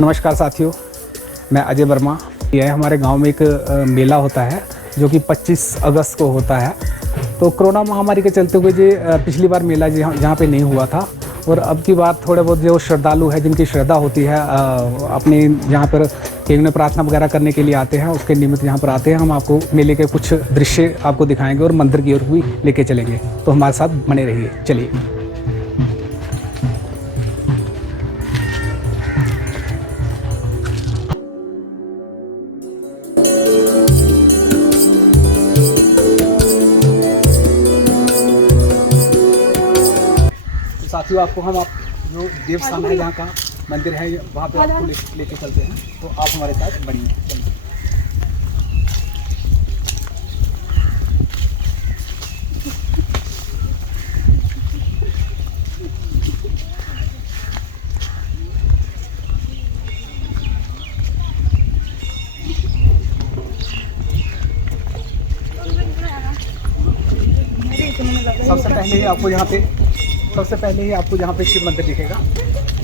नमस्कार साथियों, मैं अजय वर्मा। यह हमारे गांव में एक मेला होता है जो कि 25 अगस्त को होता है। तो कोरोना महामारी के चलते हुए जो पिछली बार मेला जहाँ पे नहीं हुआ था, और अब की बार थोड़े बहुत जो श्रद्धालु है जिनकी श्रद्धा होती है अपने यहाँ पर केंद्र में प्रार्थना वगैरह करने के लिए आते हैं, उसके निमित्त यहाँ पर आते हैं। हम आपको मेले के कुछ दृश्य आपको दिखाएंगे और मंदिर की ओर भी लेके चलेंगे, तो हमारे साथ बने रहिए। चलिए। साथियों, आपको हम जो देवस्थान है, जहाँ का मंदिर है, वहाँ पे आपको लेके चलते हैं, तो आप हमारे साथ बनिए। सबसे पहले ही आपको यहाँ पे शिव मंदिर दिखेगा,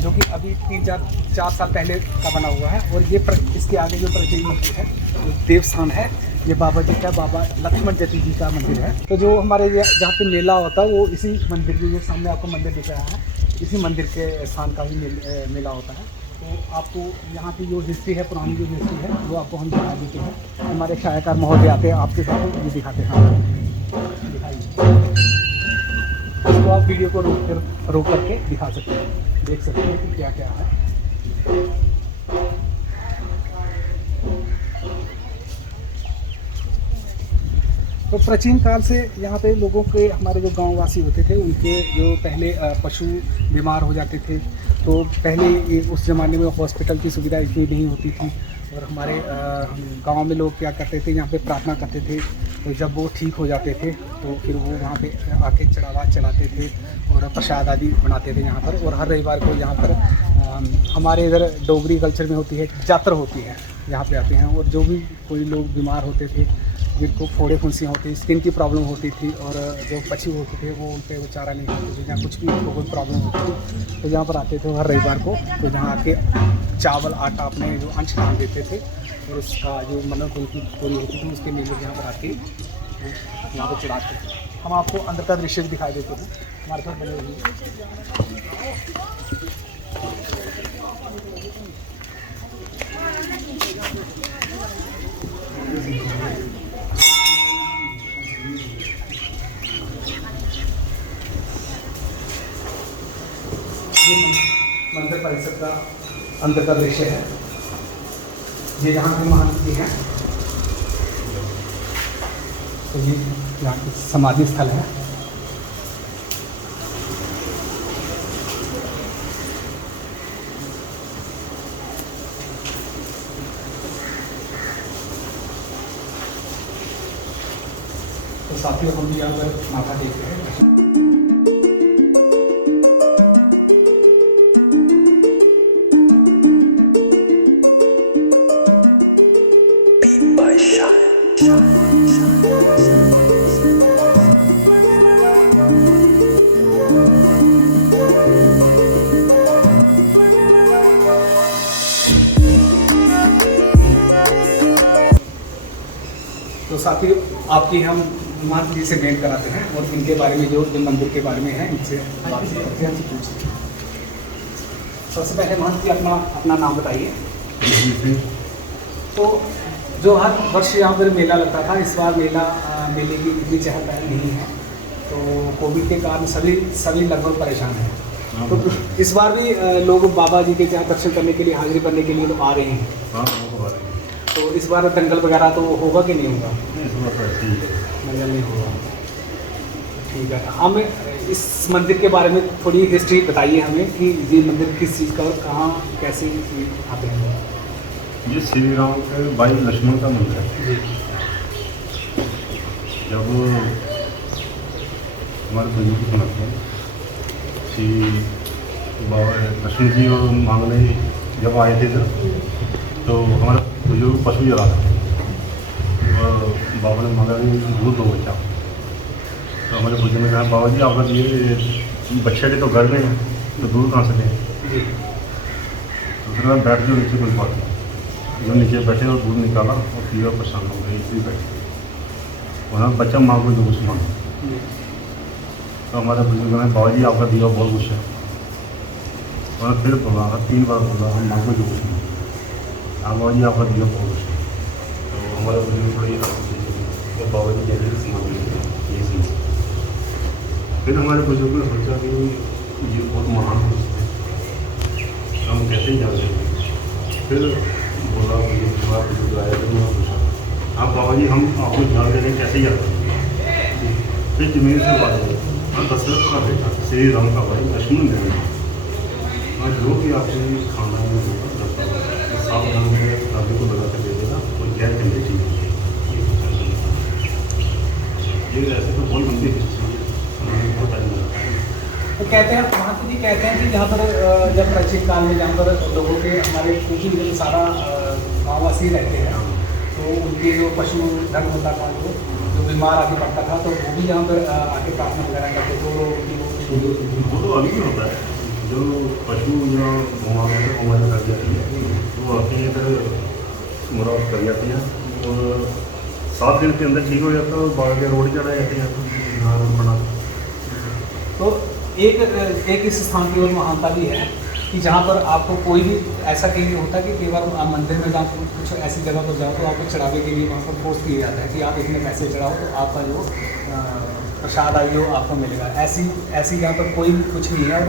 जो कि अभी 3-4 साल पहले का बना हुआ है। और ये इसके आगे जो प्राचीन मंदिर है, जो देवस्थान है, ये बाबा जी का, बाबा लक्ष्मण जति जी का मंदिर है। तो जो हमारे जहाँ पे मेला होता है वो इसी मंदिर के सामने आपको मंदिर दिख रहा है, इसी मंदिर के स्थान का ही मेला होता है। तो आपको यहाँ की जो हिस्ट्री है, पुरानी जो हिस्ट्री है, वो आपको हम दिखा देते हैं। हमारे छायाकार महोदय आते हैं, आपके साथ ये दिखाते हैं। इसको आप वीडियो को रोक करके दिखा सकते हैं, देख सकते हैं कि क्या क्या है। तो प्राचीन काल से यहाँ पे लोगों के, हमारे जो गांववासी होते थे, उनके जो पहले पशु बीमार हो जाते थे, तो पहले उस ज़माने में हॉस्पिटल की सुविधा इतनी नहीं होती थी। और हमारे गांव में लोग क्या करते थे, यहाँ पे प्रार्थना करते थे। तो जब वो ठीक हो जाते थे तो फिर वो वहाँ पे आके चढ़ावा चलाते थे और प्रसाद आदि बनाते थे यहाँ पर। और हर रविवार को यहाँ पर हमारे इधर डोगरी कल्चर में होती है, जात्रा होती है, यहाँ पे आते हैं। और जो भी कोई लोग बीमार होते थे, जिनको फोड़े फुंसियाँ होती, स्किन की प्रॉब्लम होती थी, और जो पशु होते थे वो उन पर वो चारा नहीं खाते थे, या कुछ भी उनको कोई प्रॉब्लम होती थी, तो यहाँ पर आते थे हर रविवार को। तो जहाँ आके चावल आटा अपने जो अंश दान देते थे, और उसका जो मन्नत उनकी पूरी होती थी, उसके लिए यहाँ पर आके यहाँ पर चढ़ाते थे। हम आपको अंदर का दृश्य भी दिखाई देते थे, हमारे साथ बने रहिए। मंदिर परिसर का अंदर का दृश्य है। ये यहाँ के महान जी हैं, तो ये यहाँ की समाधि स्थल है। तो साथियों, हम भी यहाँ पर माथा टेक रहे हैं। तो साथियों, आपकी हम महंत जी से भेंट कराते हैं और इनके बारे में, जो मंदिर के बारे में है, इनसे बातचीत करते हैं, पूछते हैं। सबसे पहले महंत जी अपना नाम बताइए। तो जो हर वर्ष यहाँ पर मेला लगता था, इस बार मेले की इतनी चहल पहल नहीं है, तो कोविड के कारण सभी लगभग परेशान हैं। तो इस बार भी लोग बाबा जी के यहाँ दर्शन करने के लिए, हाजिरी करने के लिए लोग आ रहे हैं। तो इस बार दंगल वगैरह तो होगा कि नहीं होगा? दंगल नहीं होगा, ठीक है। हम इस मंदिर के बारे में थोड़ी हिस्ट्री बताइए हमें कि ये मंदिर किस चीज़ का और कहाँ कैसे आते हैं। ये श्री राम के भाई लक्ष्मण का मंदिर है। जब हमारे बुजुर्ग सुनाते हैं, श्री बाबा लक्ष्मण जी और मांगले जब आए थे इधर, तो हमारा बुजुर्ग पशु जला था, और बाबा ने मांगा दूध दो बच्चा। तो हमारे बुजुर्ग ने कहा, बाबा जी आपका ये बच्चे के तो घर में है, तो दूध कहाँ से दें? तो उसने कहा बैठ जाओ नीचे, कोई बात नहीं। जो नीचे बैठे और दूध निकाला और पिया, परेशान हो गए, इसलिए बैठे। उन्होंने बच्चा माँ को जो कुछ मांगा, तो हमारे बुजुर्ग ने बाबा जी आपका दिया बहुत कुछ है। उन्होंने फिर बोला, 3 बार बोला, हम माँ को जो कुछ मांगा, हाँ बाबा जी आपका दिया बहुत कुछ है। तो हमारे बुजुर्ग थोड़ी तो बाबा जी जैसे मांग लेते ये चीज़। फिर हमारे बुजुर्ग ने सोचा कि ये बहुत महान है, हम कैसे ही जाते हैं। फिर बोला बुजुर्ग आया, तो मैं पूछा, हाँ बाबा जी हम आपको जान दे रहे हैं, कैसे जाते हैं। फिर जमीन से बात हुई, हाँ दशरथ का बेटा श्री राम का भाई लक्ष्मण देव, हाँ जो भी आपने खाना है सावधान से दादी को लगा कर दे देगा, तो गैर चलने चाहिए। ये ऐसे तो बहुत लंबी हिस्ट्री है, बहुत टाइम लगता है। तो कहते हैं महात्मा जी कहते हैं कि जहाँ पर जब प्राचीन काल में जहाँ पर लोगों के हमारे क्योंकि जब सारा गाँववासी रहते हैं, तो उनके जो पशु धन होता था, जो बीमार आदि पड़ता था, तो वो भी जहाँ पर आके प्रार्थना वगैरह करते तो वो तो अभी भी होता है। जो पशु या बीमार कर जाती है, वो आके इधर मुराद कर जाती हैं और 7 दिन के अंदर ठीक हो जाता है और बाहर के रोड चढ़ा जाते हैं बना। तो एक इस स्थान की और महानता भी है कि जहाँ पर आपको कोई भी ऐसा कहीं नहीं होता कि केवल आप मंदिर में जाओ, कुछ ऐसी जगह पर जाओ तो आपको चढ़ावे के लिए वहाँ पर फोर्स किया जाता है कि आप इतने पैसे चढ़ाओ तो आपका जो प्रसाद आई हो आपको मिलेगा। ऐसी यहाँ पर कोई कुछ नहीं है। और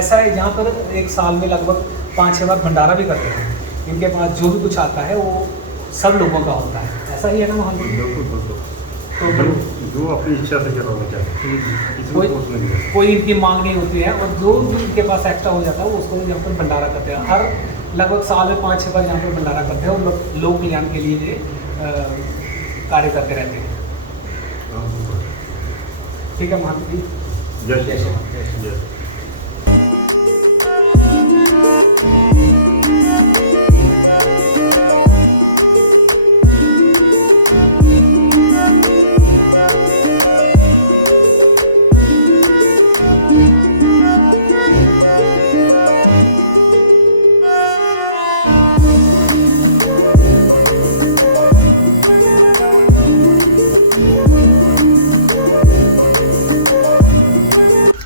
ऐसा है जहाँ पर एक साल में लगभग 5-6 बार भंडारा भी करते हैं। इनके पास जो भी कुछ आता है वो सब लोगों का होता है, ऐसा ही है ना वहाँ पर। बिल्कुल। तो जो अपनी इच्छा से करा होना चाहिए, कोई इनकी मांग नहीं होती है, और जो भी इनके पास एक्स्ट्रा हो जाता है वो उसको यहाँ पर भंडारा करते हैं। हर लगभग साल में 5-6 बार यहाँ पर भंडारा करते हैं और लोक कल्याण के लिए ये कार्य करते रहते हैं। ठीक है महात्मा जी, जय जय श्री राम। जय।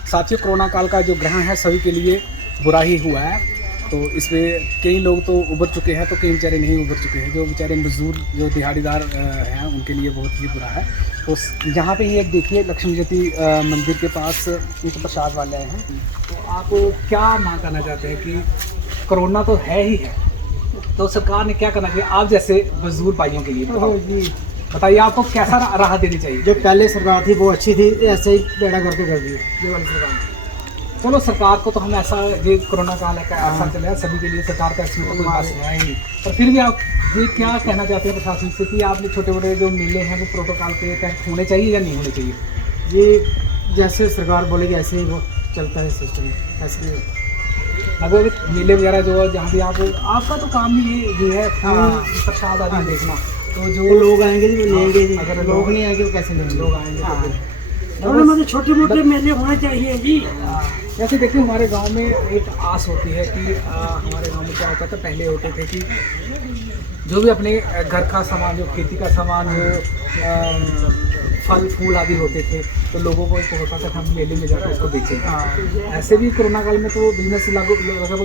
साथियों, कोरोना काल का जो ग्रहण है सभी के लिए बुरा ही हुआ है। तो इसमें कई लोग तो उबर चुके हैं, तो कई बेचारे नहीं उबर चुके हैं। जो बेचारे मजदूर जो दिहाड़ीदार हैं उनके लिए बहुत ही बुरा है। तो यहाँ पे ही एक देखिए लक्ष्मी ज्योति मंदिर के पास एक प्रसाद वाले हैं। तो आप क्या मांग करना चाहते हैं कि कोरोना तो है ही है, तो सरकार ने क्या करना चाहिए आप जैसे मजदूर भाइयों के लिए? बताइए आपको कैसा राहत देनी चाहिए? जो पहले सरकार थी वो अच्छी थी, ऐसे ही बेड़ा करके कर दी ये वाली सरकार। चलो सरकार को तो हम ऐसा ये कोरोना काल है ऐसा चले हैं सभी के लिए, सरकार का इसमें तो कोई बात है ही नहीं। पर फिर भी आप ये क्या कहना चाहते हैं प्रशासन से कि आपने छोटे मोटे जो मेले हैं वो प्रोटोकॉल के तहत होने चाहिए या नहीं होने चाहिए? ये जैसे सरकार बोलेगी ऐसे ही वो चलता है सिस्टम। ऐसे अगर मेले वगैरह जो जहाँ भी आपका तो काम ही ये है प्रसाद आदि देखना। तो जो लोग आएंगे जी वो लेंगे जी, अगर लोग नहीं आएंगे वो कैसे लेंगे? लोग आएंगे मतलब छोटे मोटे मेले होने चाहिए जी। जैसे देखिए हमारे गांव में एक आस होती है कि हमारे गांव में क्या होता था, पहले होते थे कि जो भी अपने घर का सामान, जो खेती का सामान, जो फल फूल आदि होते थे, तो लोगों को एक होता था हम मेले में जाकर उसको बेचेंगे। ऐसे भी कोरोना काल में तो बिजनेस लगभग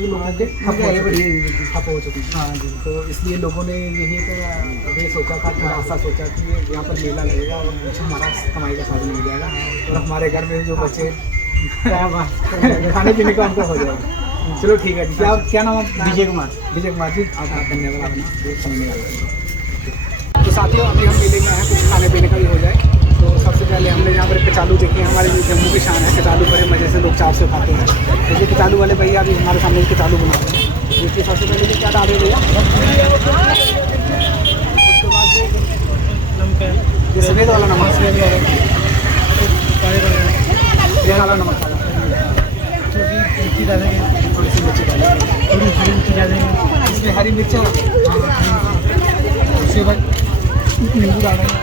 लोगों के ठप हो चुकी। हाँ जी। तो इसलिए लोगों ने यही सोचा था, थोड़ा ऐसा सोचा कि यहाँ पर मेला लगेगा और कुछ हमारा कमाई का साधन हो जाएगा और हमारे घर में जो बच्चे खाने पीने का उनको हो जाएगा। चलो ठीक है जी। क्या नाम है? विजय कुमार। विजय कुमार जी, आपका धन्यवाद अपना समझने का। तो साथियों अभी हम मेले में आए, कुछ खाने पीने का भी हो जाए। तो सबसे पहले हमने यहाँ पर कचालू देखे हैं। हमारे जम्मू की शान है कचालू, बड़े मज़े से लोग चाव से खाते हैं। तो ये कचालू वाले भैया अभी हमारे सामने कचालू बनाते हैं। देखिए सबसे पहले ये क्या डाल रहे भैया? उसके बाद ये सफ़ेद वाला नमक, ये काला नमक डालेंगे, थोड़ी सी मिर्ची डालेंगे, थोड़ी हरी मिर्ची डालेंगे, इसमें हरी मिर्चा, उसके बाद नींबू डालेंगे।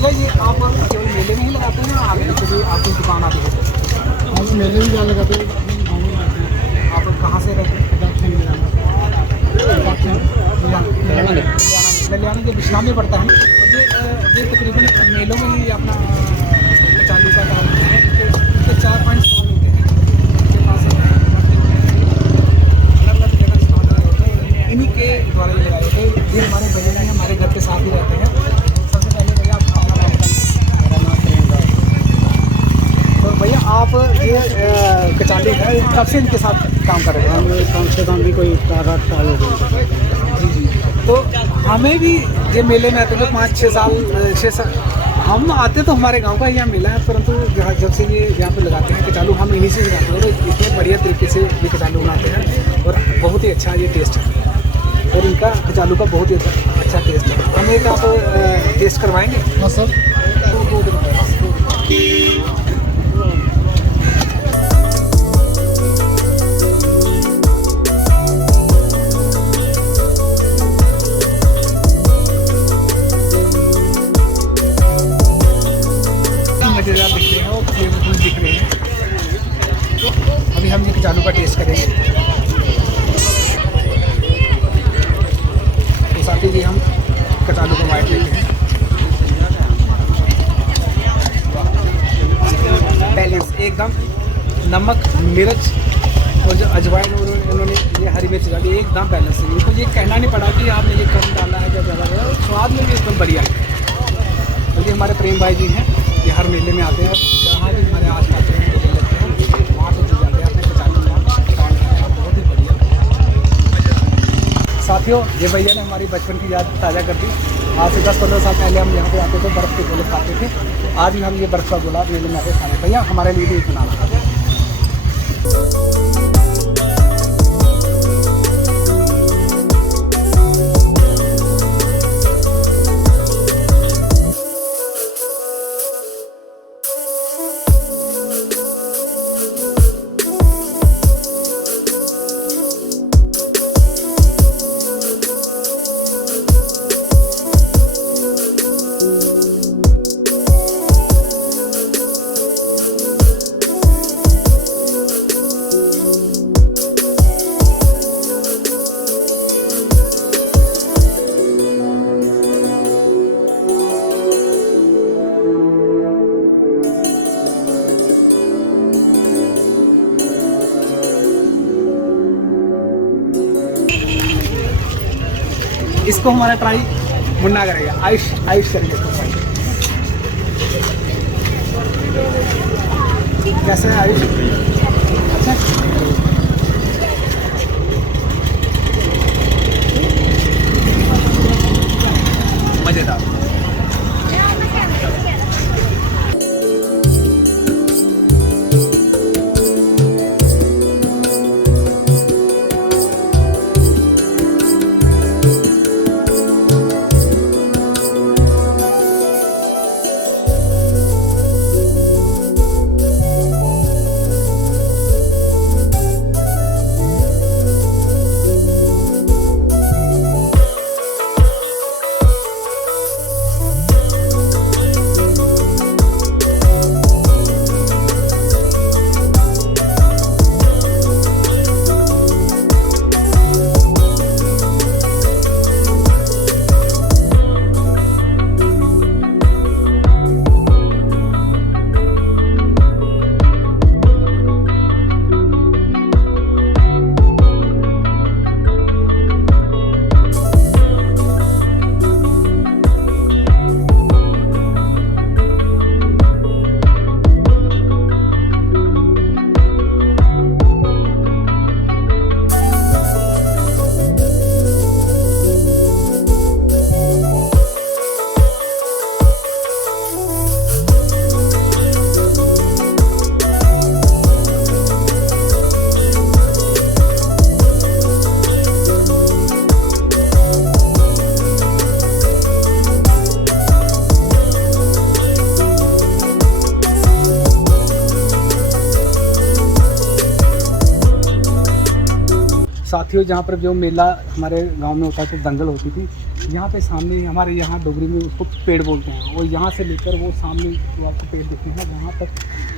भैया ये आप केवल मेले में ही लगाते हैं या आगे पीछे भी आपकी दुकान आती है? हम मेले भी जा लगाते हैं, गाँव में लगाते हैं। आप कहाँ से रहते हैं? ललियाना जो विश्राम में पड़ता है ना, ये तकरीबन मेलों में ही अपना कचालू का काम है। इनके 4-5 स्टॉल होते हैं, इनके पास अलग-अलग जगह स्टॉल होते हैं, इन्हीं के द्वारा ये लगाए होते हैं। ये हमारे भैया हैं, हमारे घर के साथ ही रहते हैं। सबसे पहले भैया आप अपना नाम बताइए। मेरा नाम प्रेम है। तो भैया आप ये कचालू है, कब से इनके साथ काम कर रहे हैं? हम कम से कम भी कोई 7-8 साल हो गए। जी जी। तो हमें भी ये मेले में आते थे 5-6 साल 6 साल हम आते तो हमारे गांव का यहाँ मेला है, परंतु जब से ये यहाँ पे लगाते हैं कचालू, हम इन्हीं से लगाते हैं और इतने बढ़िया तरीके से ये कचालू बनाते हैं और बहुत ही अच्छा ये टेस्ट है और इनका कचालू का बहुत ही अच्छा टेस्ट है। हम एक आप टेस्ट करवाएंगे? हाँ सर। मज़ेदार दिख रहे हैं और फ्लेवरफुल दिख रहे हैं। अभी हम ये कचालू का टेस्ट करेंगे। तो साथ ही ये हम कचालू का वाइट लेते हैं। बैलेंस एकदम, नमक मिर्च और जो अजवाइन और उन्होंने ये हरी मिर्च डाली, एकदम बैलेंस है। इनको ये कहना नहीं पड़ा कि आपने ये कम डाला है या ज़्यादा डाला है, स्वाद में भी एकदम बढ़िया है। तो ये हमारे प्रेम भाई जी हैं, ये हर मेले में आते हैं और जहाँ भी हमारे आस पास में मेले लगते हैं वहाँ से जाते हैं अपने कचालू का काम करते हैं। बहुत ही बढ़िया। साथियों, ये भैया ने हमारी बचपन की याद ताज़ा कर दी। आज से 10-15 साल पहले हम यहाँ पे आते थे, बर्फ़ के गोले खाते थे। आज भी हम ये बर्फ़ का गोला मेले में आते खाने। भैया हमारे लिए भी एक बनाना। इसको हमारा ट्राई मुन्ना करेगा। आयुष करेंगे इसको ट्राई। कैसा है आयुष? अच्छा, मज़ेदार। साथियों, जहाँ पर जो मेला हमारे गांव में होता है तो दंगल होती थी, यहाँ पे सामने हमारे यहाँ डोगरी में उसको पेड़ बोलते हैं, और यहाँ से लेकर वो सामने जो आपको पेड़ दिखते हैं वहाँ तक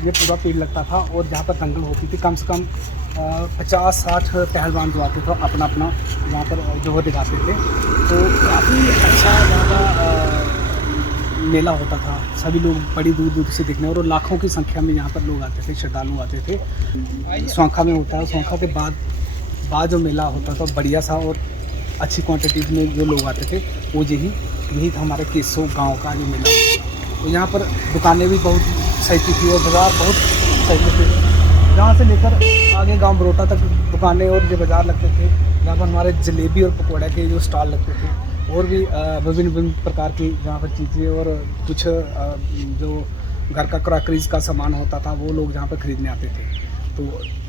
ये पूरा पेड़ लगता था। और जहाँ पर दंगल होती थी कम से कम 50-60 पहलवान जो आते थे अपना अपना यहाँ पर जो वो दिखाते थे। तो काफ़ी अच्छा यहाँ का मेला होता था। सभी लोग बड़ी दूर दूर से देखने, और लाखों की संख्या में यहाँ पर लोग आते थे, श्रद्धालु आते थे। सोंखा में होता है, सोंखा के बाद जो मेला होता था बढ़िया सा, और अच्छी क्वांटिटीज में जो लोग आते थे वो यही था हमारे केसो गांव का जो मेला। तो यहाँ पर दुकानें भी बहुत सही थी और बाज़ार बहुत सही थे। यहाँ से लेकर आगे गांव बरोटा तक दुकानें और जो बाज़ार लगते थे, जहाँ पर हमारे जलेबी और पकौड़े के जो स्टॉल लगते थे, और भी विभिन्न प्रकार की जहाँ पर चीज़ें और कुछ जो घर का क्रॉकरीज का सामान होता था वो लोग जहाँ पर ख़रीदने आते थे। तो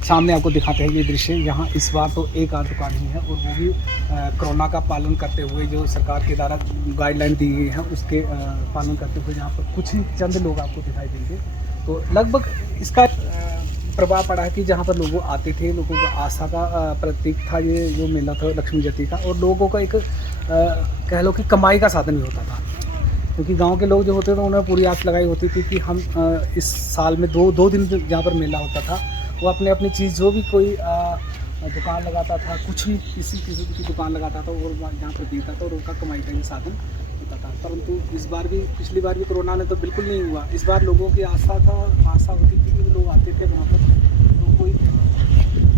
सामने आपको दिखाते हैं ये दृश्य। यहाँ इस बार तो एक आध दुकान ही है, और वो भी कोरोना का पालन करते हुए, जो सरकार के द्वारा गाइडलाइन दी गई है उसके पालन करते हुए यहाँ पर कुछ ही चंद लोग आपको दिखाई देंगे। तो लगभग इसका प्रभाव पड़ा है कि जहाँ पर लोग आते थे, लोगों का आस्था का प्रतीक था ये जो मेला था लक्ष्मी जयंती का, और लोगों का एक कह लो कि कमाई का साधन भी होता था। क्योंकि गांव के लोग जो होते थे उन्हें पूरी आस लगाई होती थी कि हम इस साल में दो दिन जहाँ पर मेला होता था वो अपनी चीज़ जो भी कोई दुकान लगाता था, कुछ भी किसी की दुकान लगाता था और जहाँ पर देता था, और उनका कमाई का ये साधन होता था। परंतु इस बार भी, पिछली बार भी कोरोना ने तो बिल्कुल नहीं हुआ। इस बार लोगों की आस्था होती थी कि लोग आते थे वहाँ पर, तो कोई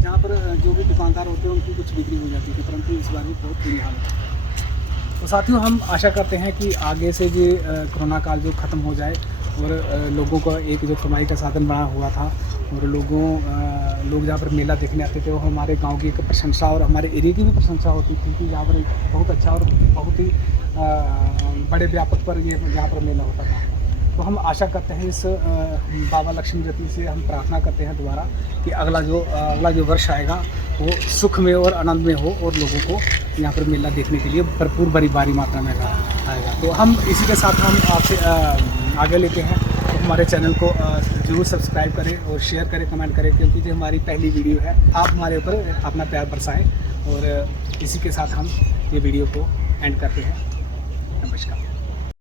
जहाँ पर जो भी दुकानदार होते हैं उनकी कुछ बिक्री हो जाती थी, परंतु इस बार भी बहुत बुरी हालत है। तो साथियों, हम आशा करते हैं कि आगे से ये कोरोना काल जो ख़त्म हो जाए, और लोगों का एक जो कमाई का साधन बना हुआ था, और लोग जहाँ पर मेला देखने आते थे वो हमारे गांव की एक प्रशंसा और हमारे एरिया की भी प्रशंसा होती थी कि यहाँ पर एक बहुत अच्छा और बहुत ही बड़े व्यापक पर ये यहाँ पर मेला होता था। तो हम आशा करते हैं इस बाबा लक्ष्मी जयंती से हम प्रार्थना करते हैं दोबारा कि अगला जो वर्ष आएगा वो सुख में और आनंद में हो, और लोगों को यहाँ पर मेला देखने के लिए भरपूर भारी मात्रा में आएगा। तो हम इसी के साथ हम आपसे आगे लेते हैं। तो हमारे चैनल को ज़रूर सब्सक्राइब करें और शेयर करें, कमेंट करें, क्योंकि जो हमारी पहली वीडियो है, आप हमारे ऊपर अपना प्यार बरसाएं। और इसी के साथ हम ये वीडियो को एंड करते हैं।